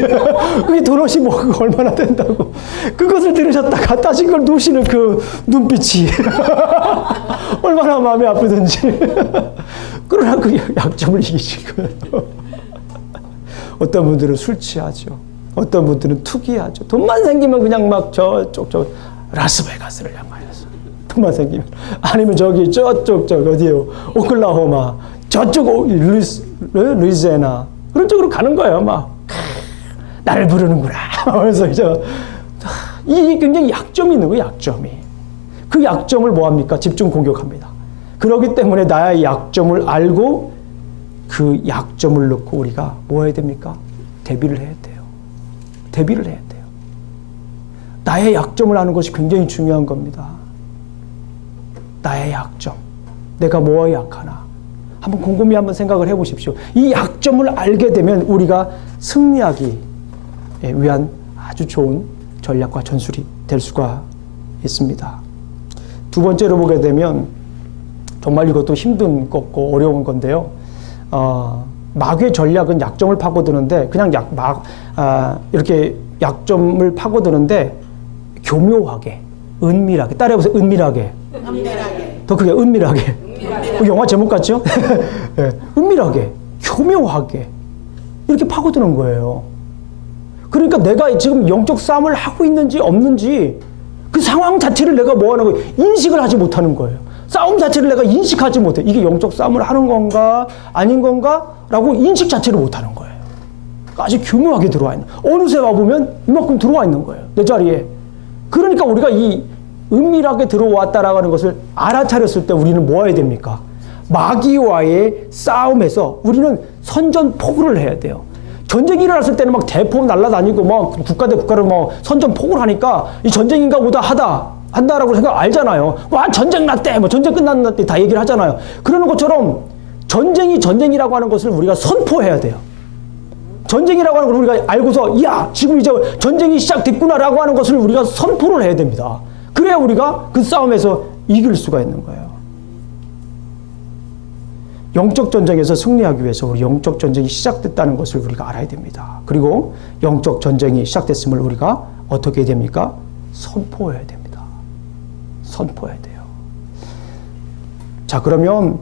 그게 도넛이 뭐가 얼마나 된다고. 그것을 들으셨다가 다시 그걸 놓으시는 그 눈빛이 얼마나 마음이 아프든지. 그러나 그 약점을 이기신 거예요. 어떤 분들은 술 취하죠. 어떤 분들은 투기하죠. 돈만 생기면 그냥 막 저쪽 라스베가스를 향하여서 돈만 생기면, 아니면 저쪽 어디에요? 오클라호마 저쪽 루이지애나 그런 쪽으로 가는 거예요. 막 나를 부르는구나. 그래서 이 굉장히 약점이 있는 거예요. 약점이. 그 약점을 뭐 합니까? 집중 공격합니다. 그렇기 때문에 나의 약점을 알고 그 약점을 놓고 우리가 뭐 해야 됩니까? 대비를 해야 돼요. 대비를 해야 돼요. 나의 약점을 아는 것이 굉장히 중요한 겁니다. 나의 약점. 내가 뭐에 약하나. 한번 곰곰이 한번 생각을 해보십시오. 이 약점을 알게 되면 우리가 승리하기 위한 아주 좋은 전략과 전술이 될 수가 있습니다. 두 번째로 보게 되면 정말 이것도 힘든 거고 어려운 건데요. 마귀의 전략은 약점을 파고드는데 그냥 이렇게 약점을 파고드는데 교묘하게, 은밀하게, 따라해보세요. 은밀하게. 더 크게, 은밀하게. 영화 제목 같죠? 네, 은밀하게, 교묘하게 이렇게 파고드는 거예요. 그러니까 내가 지금 영적 싸움을 하고 있는지 없는지 그 상황 자체를 내가 뭐 하는 거예요? 인식을 하지 못하는 거예요. 싸움 자체를 내가 인식하지 못해. 이게 영적 싸움을 하는 건가 아닌 건가 라고 인식 자체를 못하는 거예요. 아주 교묘하게 들어와 있는, 어느새 와보면 이만큼 들어와 있는 거예요. 내 자리에. 그러니까 우리가 이 은밀하게 들어왔다라고 하는 것을 알아차렸을 때 우리는 뭐 해야 됩니까? 마귀와의 싸움에서 우리는 선전포고를 해야 돼요. 전쟁이 일어났을 때는 막 대포 날아다니고 막 국가 대 국가를 막 선전포고를 하니까 이 전쟁인가 보다 한다라고 생각 알잖아요. 와, 전쟁 났대, 뭐 전쟁 끝났대 다 얘기를 하잖아요. 그러는 것처럼 전쟁이 전쟁이라고 하는 것을 우리가 선포해야 돼요. 전쟁이라고 하는 걸 우리가 알고서 야, 지금 이제 전쟁이 시작됐구나라고 하는 것을 우리가 선포를 해야 됩니다. 그래야 우리가 그 싸움에서 이길 수가 있는 거예요. 영적 전쟁에서 승리하기 위해서 우리 영적 전쟁이 시작됐다는 것을 우리가 알아야 됩니다. 그리고 영적 전쟁이 시작됐음을 우리가 어떻게 해야 됩니까? 선포해야 됩니다. 선포해야 돼요. 자, 그러면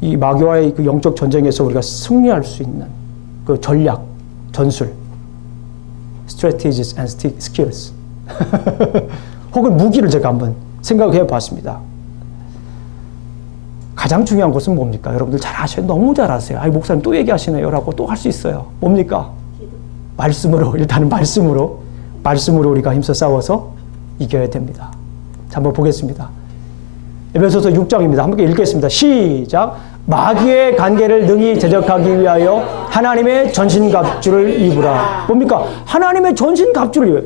이 마귀와의 그 영적 전쟁에서 우리가 승리할 수 있는 그 전략, 전술, strategies and skills 혹은 무기를 제가 한번 생각해 봤습니다. 가장 중요한 것은 뭡니까? 여러분들 잘 아셔요. 너무 잘 아세요. 아이, 목사님 또 얘기하시네요. 라고 또 할 수 있어요. 뭡니까? 말씀으로, 일단은 말씀으로 우리가 힘써 싸워서 이겨야 됩니다. 자, 한번 보겠습니다. 에베소서 6장입니다. 함께 읽겠습니다. 시작. 마귀의 관계를 능히 대적하기 위하여 하나님의 전신갑주를 입으라. 뭡니까? 하나님의 전신갑주를 입어요.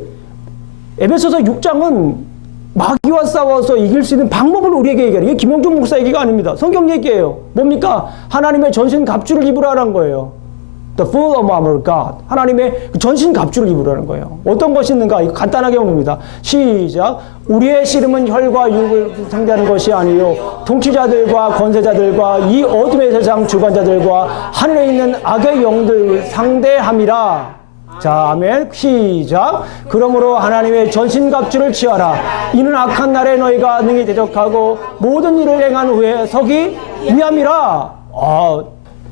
에베소서 6장은 마귀와 싸워서 이길 수 있는 방법을 우리에게 얘기해요. 이게 김영종 목사 얘기가 아닙니다. 성경 얘기예요. 뭡니까? 하나님의 전신갑주를 입으라는 거예요. The full armor of God. 하나님의 전신갑주를 입으라는 거예요. 어떤 것이 있는가? 이거 간단하게 봅니다. 시작. 우리의 씨름은 혈과 육을 상대하는 것이 아니요 통치자들과 권세자들과 이 어둠의 세상 주관자들과 하늘에 있는 악의 영들을 상대함이라. 자, 아멘. 시작. 그러므로 하나님의 전신갑주를 취하라. 이는 악한 날에 너희가 능히 대적하고 모든 일을 행한 후에 서기 위함이라.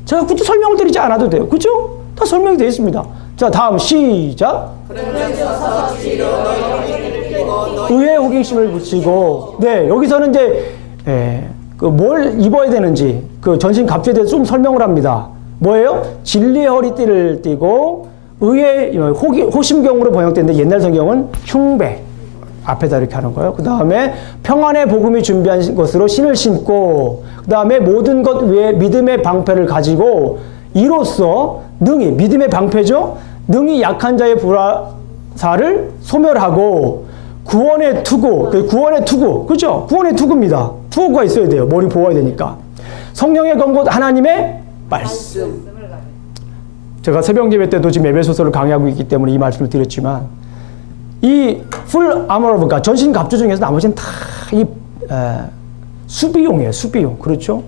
제가 굳이 설명을 드리지 않아도 돼요. 그렇죠? 다 설명이 되어 있습니다. 자, 다음 시작. 의의 호기심을 붙이고, 네, 여기서는 이제 뭘 입어야 되는지 그 전신갑주에 대해서 좀 설명을 합니다. 뭐예요? 진리의 허리띠를 띠고 의의 호심경으로 번역되는데 옛날 성경은 흉배 앞에다 이렇게 하는 거예요. 그 다음에 평안의 복음이 준비한 것으로 신을 신고, 그 다음에 모든 것 위에 믿음의 방패를 가지고 이로써 능히, 믿음의 방패죠, 능히 약한 자의 불화사를 소멸하고 구원의 투구, 그죠? 구원의 투구입니다. 투구가 있어야 돼요. 머리 보호해야 되니까. 성령의 검곧 하나님의 말씀. 제가 새벽 예배 때도 지금 에베소서를 강의하고 있기 때문에 이 말씀을 드렸지만, 이 full armor of God, 전신 갑주 중에서 나머지는 다 이 수비용이에요. 수비용. 그렇죠?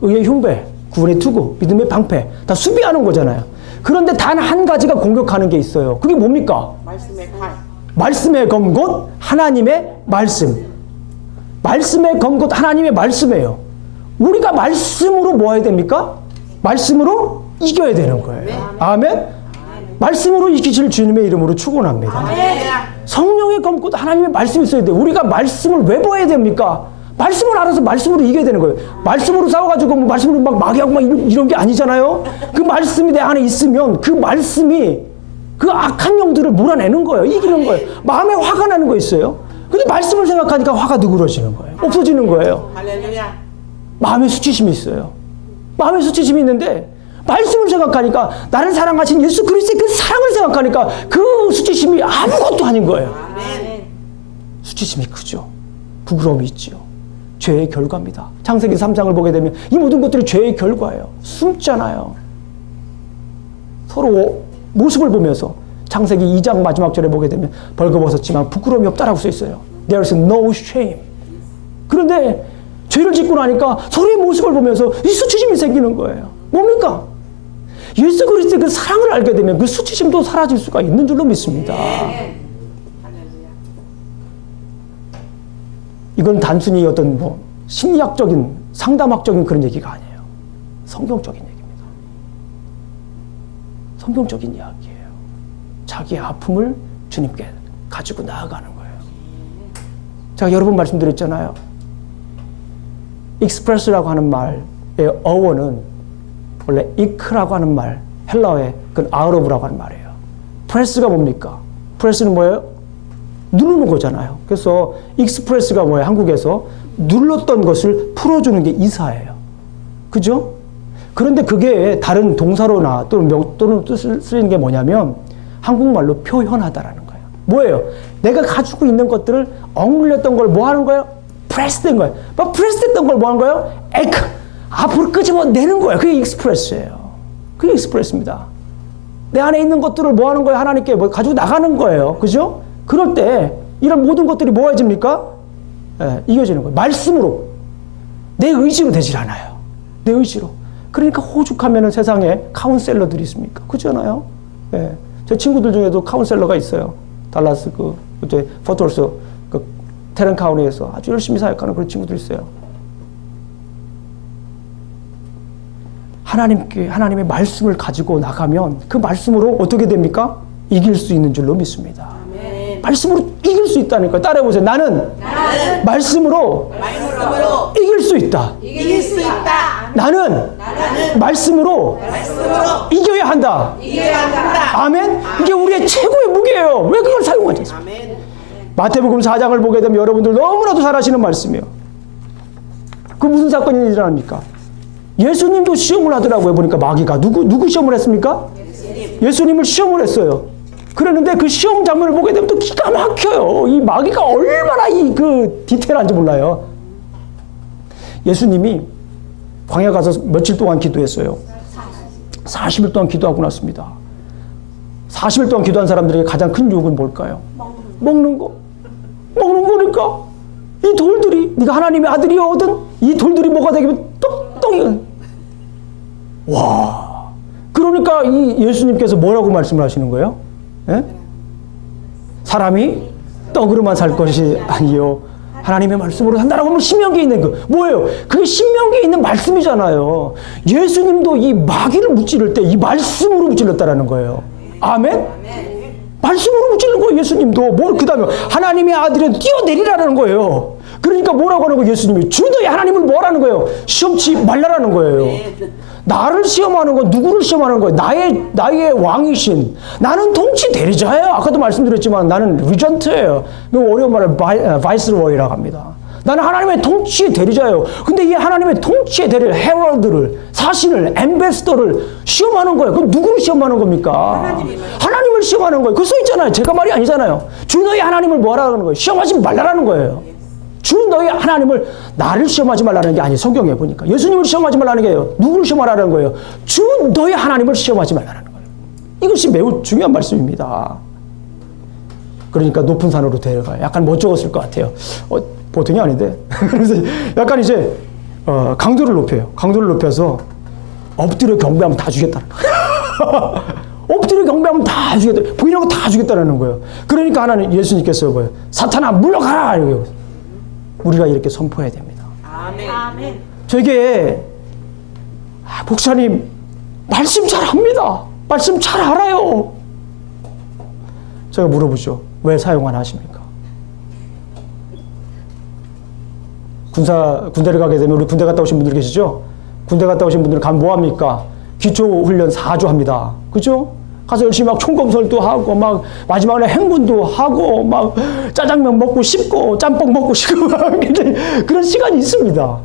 의의 흉배, 구원의 투구, 믿음의 방패, 다 수비하는 거잖아요. 그런데 단 한 가지가 공격하는 게 있어요. 그게 뭡니까? 말씀의 칼. 말씀의 검곧 하나님의 말씀. 말씀의 검곧 하나님의 말씀이에요. 우리가 말씀으로 뭐 해야 됩니까? 말씀으로 이겨야 되는 거예요. 아멘? 말씀으로 이기실 주님의 이름으로 축원합니다. 성령의 검곧 하나님의 말씀이 있어야 돼요. 우리가 말씀을 왜 봐야 됩니까? 말씀을 알아서 말씀으로 이겨야 되는 거예요. 말씀으로 싸워가지고 뭐 말씀으로 막 마귀하고 막 이런 게 아니잖아요. 그 말씀이 내 안에 있으면 그 말씀이 그 악한 영들을 몰아내는 거예요. 이기는 거예요. 마음에 화가 나는 거 있어요. 근데 말씀을 생각하니까 화가 누그러지는 거예요. 없어지는 거예요. 할렐루야. 마음에 수치심이 있어요. 마음에 수치심이 있는데 말씀을 생각하니까, 나를 사랑하신 예수 그리스도의 그 사랑을 생각하니까 그 수치심이 아무것도 아닌 거예요. 아멘. 수치심이 크죠. 부끄러움이 있죠. 죄의 결과입니다. 창세기 3장을 보게 되면 이 모든 것들이 죄의 결과예요. 숨잖아요. 서로 모습을 보면서 창세기 2장 마지막 절에 보게 되면 벌거벗었지만 부끄러움이 없다라고 써 있어요. There is no shame. 그런데 죄를 짓고 나니까 서로의 모습을 보면서 이 수치심이 생기는 거예요. 뭡니까? 예수 그리스도의 그 사랑을 알게 되면 그 수치심도 사라질 수가 있는 줄로 믿습니다. 이건 단순히 어떤 뭐 심리학적인 상담학적인 그런 얘기가 아니에요. 성경적인 얘기입니다. 성경적인 이야기예요. 자기의 아픔을 주님께 가지고 나아가는 거예요. 제가 여러 번 말씀드렸잖아요. 익스프레스라고 하는 말의 어원은 원래 이크라고 하는 말, 헬라어의 그건 아우로브라고 하는 말이에요. 프레스가 뭡니까? 프레스는 뭐예요? 누르는 거잖아요. 그래서 익스프레스가 뭐예요? 한국에서 눌렀던 것을 풀어주는 게 이사예요. 그죠? 그런데 그게 다른 동사로나 또는 뜻을 쓰이는 게 뭐냐면 한국말로 표현하다라는 거예요. 뭐예요? 내가 가지고 있는 것들을 억눌렸던 걸 뭐 하는 거예요? 프레스된 거예요. 막 프레스됐던 걸 뭐 하는 거예요? 에크! 앞으로 끄집어내는 거예요. 그게 익스프레스예요. 그게 익스프레스입니다. 내 안에 있는 것들을 뭐 하는 거예요? 하나님께 뭐 가지고 나가는 거예요. 그죠? 그럴 때 이런 모든 것들이 뭐 해집니까? 이겨지는 거예요. 말씀으로. 내 의지로 되질 않아요. 내 의지로. 그러니까 오죽하면 세상에 카운셀러들이 있습니까? 그렇잖아요. 제 친구들 중에도 카운셀러가 있어요. 달라스 포토월스 테런 카운티에서 아주 열심히 사역하는 그런 친구들 있어요. 하나님의 말씀을 가지고 나가면 그 말씀으로 어떻게 됩니까? 이길 수 있는 줄로 믿습니다. 아멘. 말씀으로 이길 수 있다니까요. 따라해보세요. 나는 말씀으로 이길 수 있다. 이길 수 있다. 나는 말씀으로 이겨야 한다. 아멘. 이게 우리의 최고의 무기예요. 왜 그걸 사용하지 않습니까? 마태복음 4장을 보게 되면 여러분들 너무나도 잘 아시는 말씀이에요. 그 무슨 사건이 일어납니까? 예수님도 시험을 하더라고요. 보니까 마귀가 누구 시험을 했습니까? 예수님을 시험을 했어요. 그랬는데 그 시험 장면을 보게 되면 또 기가 막혀요. 이 마귀가 얼마나 디테일한지 몰라요. 예수님이 광야 가서 며칠 동안 기도했어요. 40일 동안 기도하고 났습니다. 40일 동안 기도한 사람들에게 가장 큰 유혹은 뭘까요? 먹는 거니까 이 돌들이 네가 하나님의 아들이거든. 이 돌들이 뭐가 되면 떡덩이. 와. 그러니까 이 예수님께서 뭐라고 말씀을 하시는 거예요? 사람이 떡으로만 살 것이 아니요 하나님의 말씀으로 산다라고 하면 신명기에 있는 거 뭐예요? 그게 신명기에 있는 말씀이잖아요. 예수님도 이 마귀를 무찌를 때 이 말씀으로 무찔렀다라는 거예요. 아멘? 말씀으로 무찔른 거예요. 예수님도 그 다음에 하나님의 아들은 뛰어내리라는 거예요. 그러니까 뭐라고 하는 거예요? 예수님이 주 너희 하나님을 뭐라는 거예요? 시험치 말라라는 거예요. 나를 시험하는 건 누구를 시험하는 거예요? 나의 왕이신 나는 통치 대리자예요. 아까도 말씀드렸지만 나는 리전트예요. 어려운 말을 바이스로이라고 합니다. 나는 하나님의 통치의 대리자예요. 근데 이 하나님의 통치의 대리를 헤럴드를 사신을 엠베스더를 시험하는 거예요. 그럼 누구를 시험하는 겁니까? 하나님을 시험하는 거예요. 그 써 있잖아요. 제가 말이 아니잖아요. 주 너희 하나님을 뭐라는 거예요? 시험하지 말라라는 거예요. 주 너희 하나님을 나를 시험하지 말라는 게 아니에요. 성경에 보니까 예수님을 시험하지 말라는 게 아니에요. 누구를 시험하라는 거예요? 주 너희 하나님을 시험하지 말라는 거예요. 이것이 매우 중요한 말씀입니다. 그러니까 높은 산으로 데려가요. 약간 멋쩍었을 것 같아요. 보통이 아닌데. 그래서 약간 이제 강도를 높여요. 강도를 높여서 엎드려 경배하면 다 주겠다는 거예요. 엎드려 경배하면 다 주겠다. 보이는 거 다 주겠다는 거예요. 그러니까 하나님 예수님께서 뭐예요? 사탄아 물러가라. 이러고 우리가 이렇게 선포해야 됩니다. 아멘. 저에게 목사님 말씀 잘합니다. 말씀 잘 알아요. 제가 물어보죠. 왜 사용 안 하십니까? 군대를 가게 되면 우리 군대 갔다 오신 분들 계시죠? 군대 갔다 오신 분들은 가면 뭐 합니까? 기초훈련 4주 합니다. 그죠? 가서 열심히 막 총검설도 하고 막 마지막에 행군도 하고 막 짜장면 먹고 싶고 짬뽕 먹고 싶고 그런 시간이 있습니다.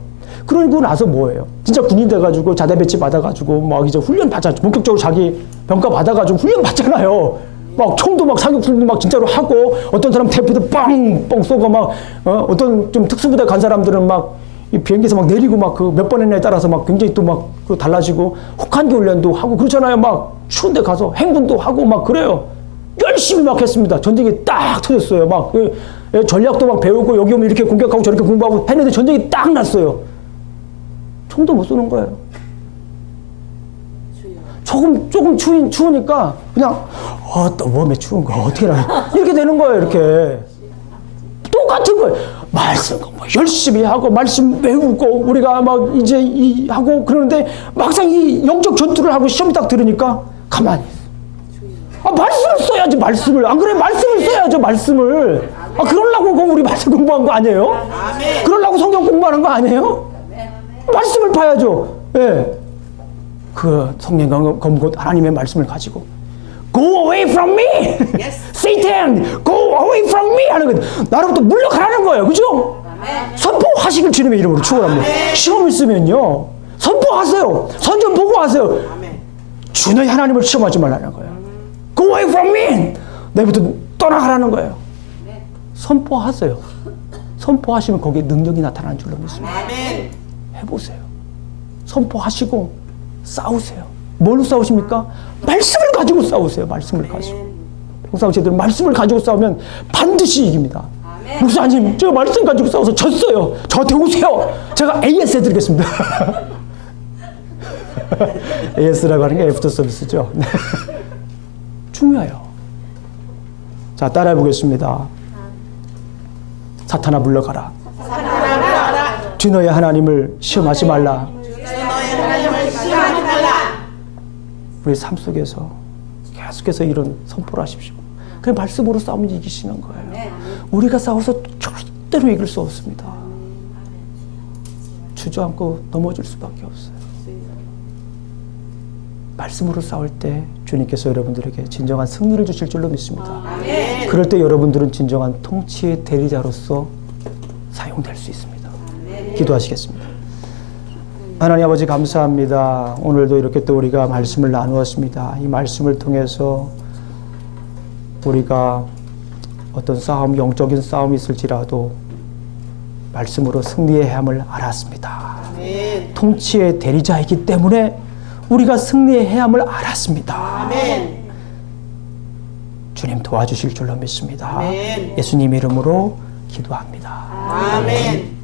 그러고 나서 뭐예요? 진짜 군인 돼가지고 자대 배치 받아가지고 막 이제 훈련 받자 본격적으로 자기 병가 받아가지고 훈련 받잖아요. 막 총도 막 사격 훈련도 막 진짜로 하고 어떤 사람 대포도 빵빵 쏘고 막 어떤 좀 특수부대 간 사람들은 막 이 비행기에서 막 내리고 막 그 몇 번 했냐에 따라서 막 굉장히 또 막 그 달라지고 혹한기 훈련도 하고 그렇잖아요. 막 추운데 가서 행군도 하고 막 그래요. 열심히 막 했습니다. 전쟁이 딱 터졌어요. 막 전략도 막 배우고 여기 오면 이렇게 공격하고 저렇게 공부하고 했는데 전쟁이 딱 났어요. 총도 못 쏘는 거예요. 조금 추우니까 그냥 또 몸에 추운 거 어떻게 하나 이렇게 되는 거예요. 이렇게 똑같은 거예요. 말씀 뭐 열심히 하고 말씀 외우고 우리가 막 이제 하고 그러는데 막상 이 영적 전투를 하고 시험이 딱 들으니까 가만히 있어. 말씀을 써야지 말씀을. 안 그래? 말씀을 써야죠 말씀을. 그러려고 우리 말씀 공부한 거 아니에요? 그러려고 성경 공부하는 거 아니에요? 말씀을 봐야죠. 예. 그 성령 검고 하나님의 말씀을 가지고 Go away from me! Satan! Go away from me! 하는 거예요. 나로부터 물러가라는 거예요. 그죠? 선포하시길 주님의 이름으로 축원합니다. 시험 있으면요. 선포하세요. 선전 보고 하세요. 주의 하나님을 시험하지 말라는 거예요. Go away from me! 내부터 떠나가라는 거예요. 선포하세요. 선포하시면 거기에 능력이 나타나는 줄로 믿습니다. 해보세요. 선포하시고 싸우세요. 뭘로 싸우십니까? 말씀을 가지고 싸우세요. 말씀을 가지고. 평상시에들 말씀을 가지고 싸우면 반드시 이깁니다. 목사님, 제가 말씀 가지고 싸워서 졌어요. 저한테 오세요. 제가 AS 해드리겠습니다. AS라고 하는 게 애프터 서비스죠. 중요해요. 자, 따라해 보겠습니다. 사탄아 물러가라. 주 너의 하나님을 시험하지 말라. 우리 삶 속에서 계속해서 이런 선포를 하십시오. 그냥 말씀으로 싸우면 이기시는 거예요. 우리가 싸워서 절대로 이길 수 없습니다. 주저앉고 넘어질 수밖에 없어요. 말씀으로 싸울 때 주님께서 여러분들에게 진정한 승리를 주실 줄로 믿습니다. 그럴 때 여러분들은 진정한 통치의 대리자로서 사용될 수 있습니다. 기도하시겠습니다. 하나님 아버지 감사합니다. 오늘도 이렇게 또 우리가 말씀을 나누었습니다. 이 말씀을 통해서 우리가 어떤 싸움, 영적인 싸움이 있을지라도 말씀으로 승리해야 함을 알았습니다. 아멘. 통치의 대리자이기 때문에 우리가 승리해야 함을 알았습니다. 아멘. 주님 도와주실 줄로 믿습니다. 아멘. 예수님 이름으로 기도합니다. 아멘.